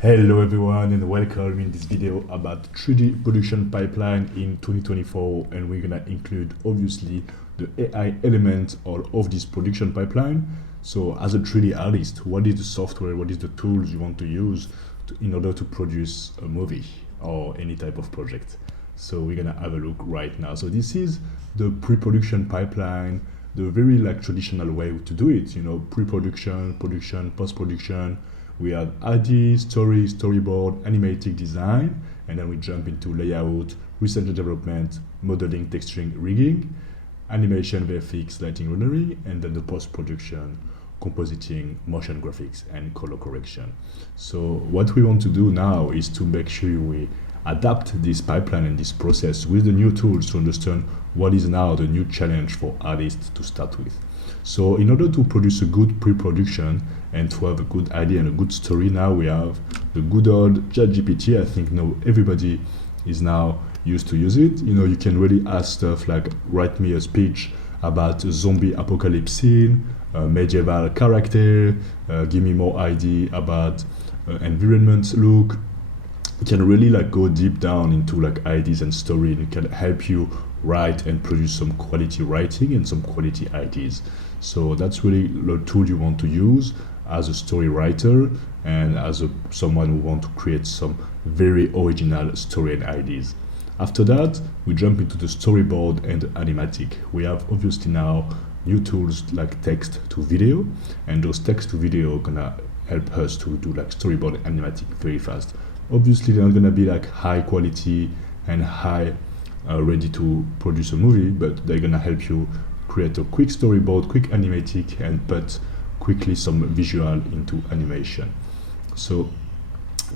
Hello everyone and welcome in this video about 3D production pipeline in 2024, and we're gonna include obviously the AI element of this production pipeline. So as a 3D artist, what is the software, what is the tools you want to use in order to produce a movie or any type of project? So we're gonna have a look right now. So this is the pre-production pipeline, the very traditional way to do it, pre-production, production, post-production. We have ID, story, storyboard, animatic design, and then we jump into layout, research and development, modeling, texturing, rigging, animation, VFX, lighting, rendering, and then the post-production, compositing, motion graphics, and color correction. So what we want to do now is to make sure we adapt this pipeline and this process with the new tools to understand what is now the new challenge for artists to start with. So in order to produce a good pre-production and to have a good idea and a good story, now we have the good old ChatGPT. I think now everybody is now used to use it. You can really ask stuff like, write me a speech about a zombie apocalypse scene, a medieval character, give me more idea about environment look. It can really go deep down into ideas and story, and it can help you write and produce some quality writing and some quality ideas. So that's really the tool you want to use as a story writer and as someone who want to create some very original story and ideas. After that, we jump into the storyboard and the animatic. We have obviously now new tools like text to video, and those text to video are gonna help us to do storyboard and animatic very fast. Obviously they're not gonna be high quality and high ready to produce a movie, but they're gonna help you create a quick storyboard, quick animatic, and put quickly some visual into animation. So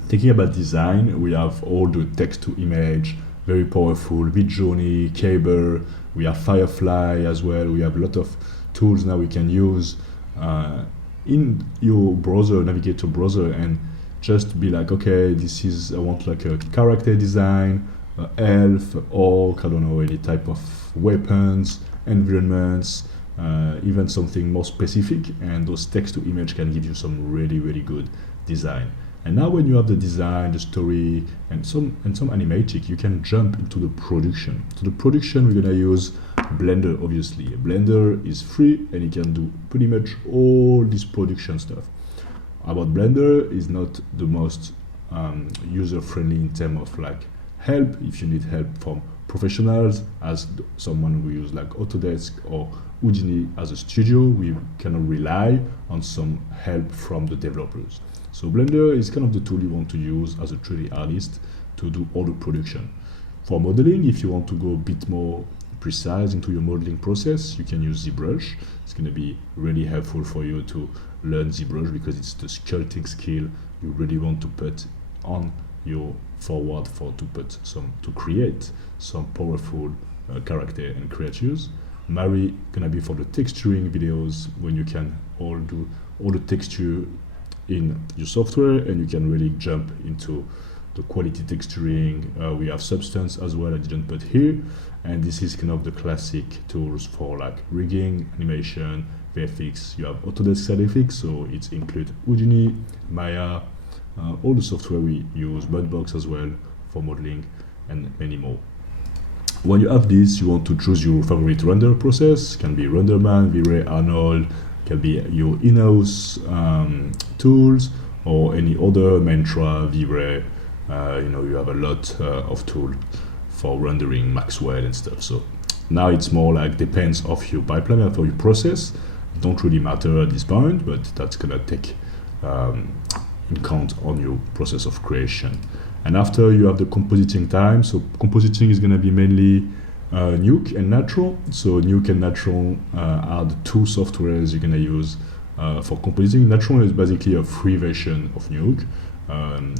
thinking about design, we have all the text to image, very powerful, Midjourney, Cable, we have Firefly as well. We have a lot of tools now we can use in your browser, navigator browser, and just be okay, this is, I want a character design, elf, orc, I don't know, any type of weapons, environments, even something more specific, and those text to image can give you some really, really good design. And now when you have the design, the story, and some animatic, you can jump into the production. To the production, we're gonna use Blender, obviously. Blender is free, and it can do pretty much all this production stuff. About Blender is not the most user-friendly in terms of help. If you need help from professionals, as someone who use Autodesk or Houdini as a studio, we cannot rely on some help from the developers. So Blender is kind of the tool you want to use as a 3D artist to do all the production. For modeling, if you want to go a bit more precise into your modeling process, you can use ZBrush. It's going to be really helpful for you to learn ZBrush because it's the sculpting skill you really want to put on your forward to create some powerful character and creatures. Mari gonna be for the texturing videos, when you can do all the texture in your software, and you can really jump into the quality texturing. We have Substance as well, I didn't put here, and this is kind of the classic tools for rigging, animation, VFX. You have Autodesk VFX, so it includes Houdini, Maya, all the software we use, Mudbox as well for modeling, and many more. When you have this, you want to choose your favorite render process. Can be RenderMan, V-Ray, Arnold, can be your in-house tools, or any other, Mentra, V-Ray. You have a lot of tools for rendering, Maxwell and stuff. So now it's more depends of your pipeline and for your process. It don't really matter at this point, but that's gonna take in count on your process of creation. And after, you have the compositing time. So compositing is gonna be mainly Nuke and Natural. So Nuke and Natural are the two softwares you're gonna use for compositing. Natural is basically a free version of Nuke,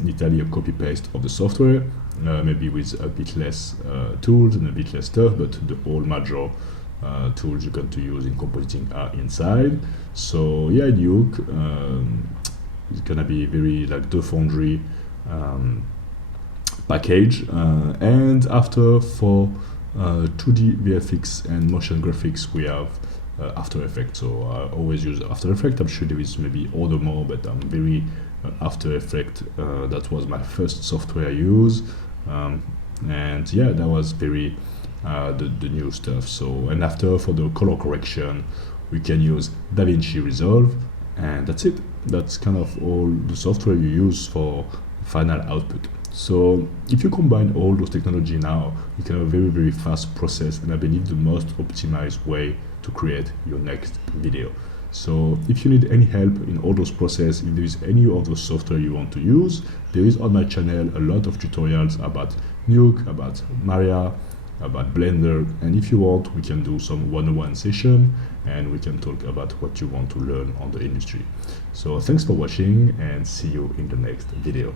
literally a copy paste of the software, maybe with a bit less tools and a bit less stuff, but the all major tools you're going to use in compositing are inside. So yeah, Nuke is gonna be very the Foundry package, and after for 2D VFX and motion graphics, we have After Effects. So I always use After Effects. I'm sure there is maybe other more, but I'm very After Effects. That was my first software I used, and yeah, that was very the new stuff. So, and after, for the color correction, we can use DaVinci Resolve, and that's it. That's kind of all the software you use for final output. So if you combine all those technology now, you can have a very, very fast process, and I believe the most optimized way to create your next video. So if you need any help in all those processes, if there is any of those software you want to use, there is on my channel a lot of tutorials about Nuke, about Maya, about Blender, and if you want, we can do some one-on-one session and we can talk about what you want to learn on the industry. So thanks for watching, and see you in the next video.